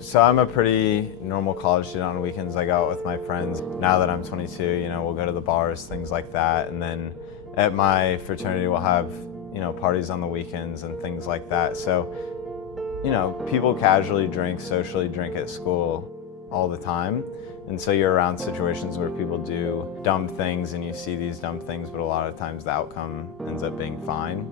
So I'm a pretty normal college student. On weekends I go out with my friends. Now that I'm 22, we'll go to the bars, things like that. And then at my fraternity we'll have, parties on the weekends and things like that. So, people casually drink, socially drink at school all the time. And so you're around situations where people do dumb things and you see these dumb things, but a lot of times the outcome ends up being fine.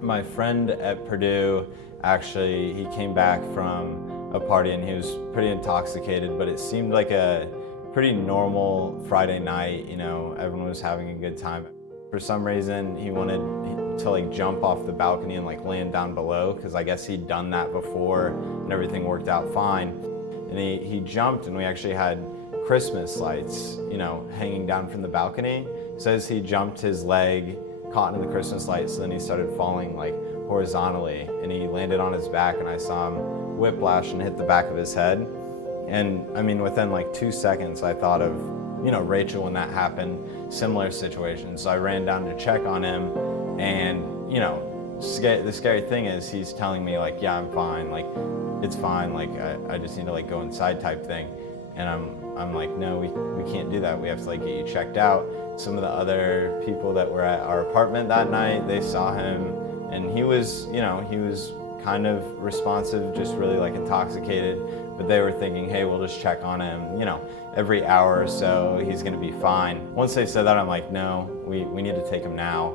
My friend at Purdue, actually, he came back from a party and he was pretty intoxicated, but it seemed like a pretty normal Friday night. Everyone was having a good time. For some reason, he wanted to jump off the balcony and land down below, because I guess he'd done that before and everything worked out fine. And he jumped, and we actually had Christmas lights, hanging down from the balcony. So as he jumped, his leg caught in the Christmas lights, so then he started falling horizontally, and he landed on his back, and I saw him whiplash and hit the back of his head. And within 2 seconds, I thought of, Rachel when that happened, similar situation. So I ran down to check on him, and, the scary thing is he's telling me yeah, I'm fine, it's fine, I just need to go inside type thing. And I'm like, no, we can't do that. We have to get you checked out. Some of the other people that were at our apartment that night, they saw him, and he was kind of responsive, just really intoxicated, but they were thinking, hey, we'll just check on him, every hour or so, he's gonna be fine. Once they said that, I'm like, no, we need to take him now.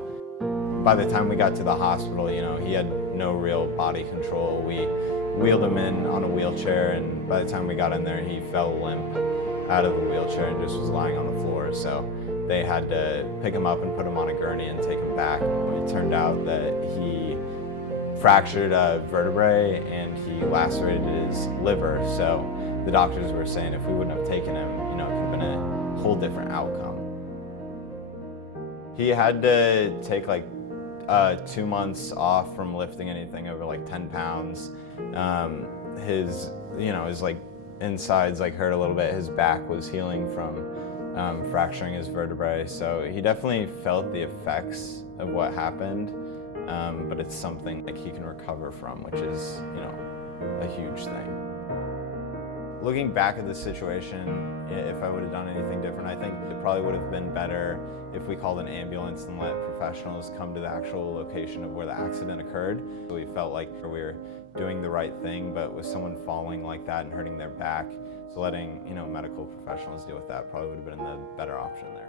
By the time we got to the hospital, he had no real body control. We wheeled him in on a wheelchair, and by the time we got in there, he fell limp out of the wheelchair and just was lying on the floor. So they had to pick him up and put him on a gurney and take him back. It turned out that he fractured a vertebrae and he lacerated his liver. So the doctors were saying if we wouldn't have taken him, it could have been a whole different outcome. He had to take 2 months off from lifting anything over 10 pounds. His insides hurt a little bit. His back was healing from fracturing his vertebrae. So he definitely felt the effects of what happened, but it's something he can recover from, which is, a huge thing. Looking back at the situation, if I would have done anything different, I think it probably would have been better if we called an ambulance and let professionals come to the actual location of where the accident occurred. So we felt like we were doing the right thing, but with someone falling like that and hurting their back, so letting medical professionals deal with that probably would have been the better option there.